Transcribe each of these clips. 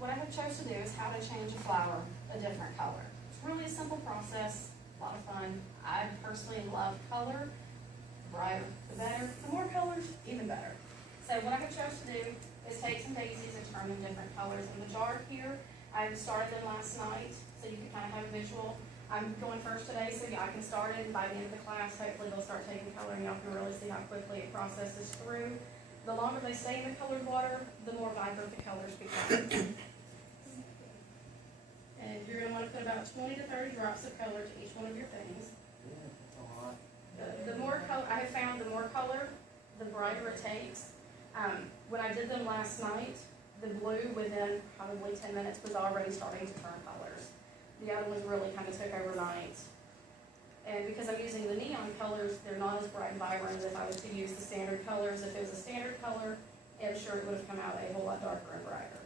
what I have chose to do is how to change a flower a different color. It's really a simple process, a lot of fun. I personally love color. The brighter, the better. The more colors, even better. So what I have chose to do is take some daisies and turn them different colors. In the jar here, I started them last night, so you can kind of have a visual. I'm going first today, so yeah, I can start it, and by the end of the class, hopefully they'll start taking color, and y'all can really see how quickly it processes through. The longer they stay in the colored water, the more vibrant the colors become. And you're going to want to put about 20 to 30 drops of color to each one of your things. The more color, I have found the more color, the brighter it takes. When I did them last night, the blue within probably 10 minutes was already starting to turn colors. The other ones really kind of took overnight. And because I'm using the neon colors, they're not as bright and vibrant as if I was to use the standard colors. If it was a standard color, I'm sure it would have come out a whole lot darker and brighter.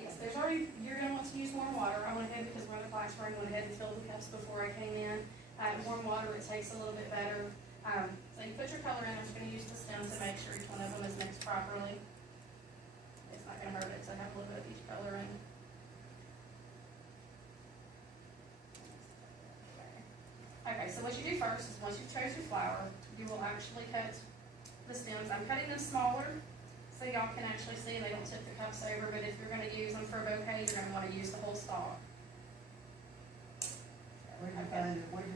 Yes, there's already, you're going to want to use warm water. I went ahead because we're in the classroom, I went ahead and filled the cups before I came in. Warm water, it tastes a little bit better. So you put your color in, I'm just going to use the stem to make sure each one of them is mixed properly. It's not going to hurt it to have a little bit of each color in. Okay, so what you do first is once you've chosen your flower, you will actually cut the stems. I'm cutting them smaller so y'all can actually see they don't tip the cups over, but if you're going to use them for a bouquet, you're going to want to use the whole stalk. Where'd you find this white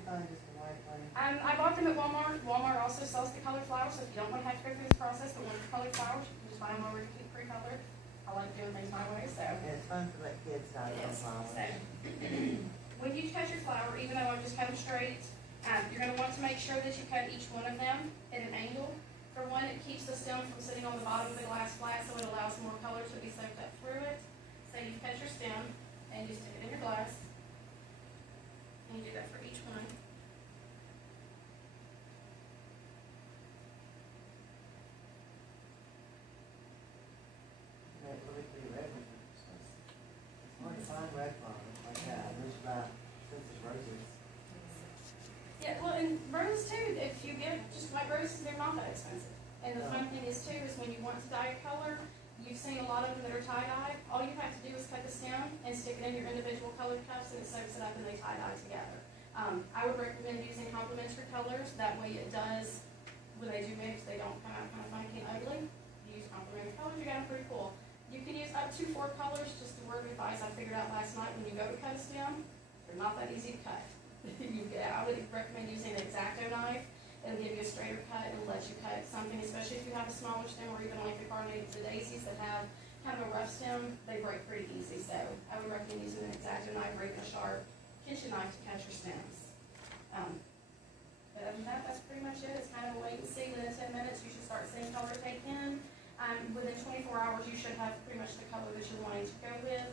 one? I bought them at Walmart. Walmart also sells the colored flowers, so if you don't want to have to go through this process but want the colored flowers, you can just buy them already pre-colored. I like doing things my way, so. Yeah, it's fun to let kids start on flowers. So, when you cut your flower, even though I've just cut them straight, you're going to want to make sure that you cut each one of them at an angle. For one, it keeps the stem from sitting on the bottom of the glass flat, so it allows more color to be soaked up through it. So you cut your stem, and you stick it in your glass. And you do that for each one. That really pretty red one. It's hard to find red flowers like that. There's about, since it's roses. Yeah, well, and roses too, if you get just white roses, they're not that expensive. And the fun thing is too, is when you want to dye a color, you've seen a lot of them that are tie-dye. All you have to do is cut the stem and stick it in your individual colored cups, and it soaks it up and they tie-dye together. I would recommend using complementary colors. That way it does, when they do mix, they don't come out kind of funky and ugly. You use complementary colors, you got them pretty cool. You can use up to 4 colors, just a word of advice I figured out last night. When you go to cut a stem, they're not that easy to cut. I would recommend using an X-Acto knife. It'll give you a straighter cut and let you cut something, especially if you have a smaller stem, or even like the carnated daisies that have kind of a rough stem, they break pretty easy. So I would recommend using an X-Acto knife or even a sharp kitchen knife to cut your stems. But other than that, that's pretty much it. It's kind of a wait and see. Within 10 minutes, you should start seeing color take in. Within 24 hours, you should have pretty much the color that you're wanting to go with.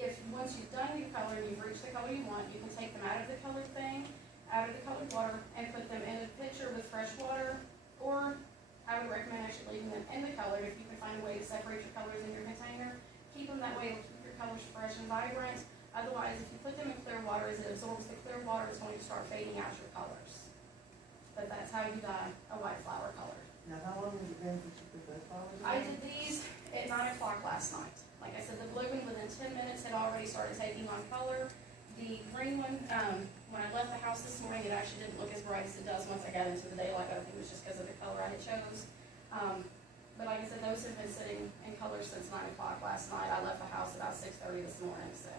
If once you've done your color and you've reached the color you want, you can take them out of the colored thing, out of the colored water, and put them in a pitcher with fresh water, or I would recommend actually leaving them in the colored if you can find a way to separate your colors in your container. Keep them that way, it'll keep your colors fresh and vibrant. Otherwise, if you put them in clear water, as it absorbs the clear water, it's going to start fading out your colors. But that's how you dye a white flower color. Now, how long has it been since you put those flowers in? I did these at 9 o'clock last night. Like I said, the blue one within 10 minutes had already started taking on color. The green one, when I left the house this morning, it actually didn't look as bright as it does once I got into the daylight. I think it was just because of the color I had chose. But like I said, those have been sitting in color since 9 o'clock last night. I left the house about 6:30 this morning, so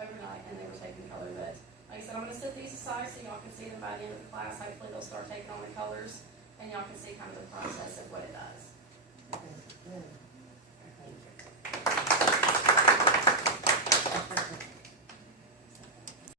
overnight, and they were taking color. But like I said, I'm going to set these aside so y'all can see them by the end of the class. Hopefully they'll start taking on the colors, and y'all can see kind of the process of what it does. Okay, good.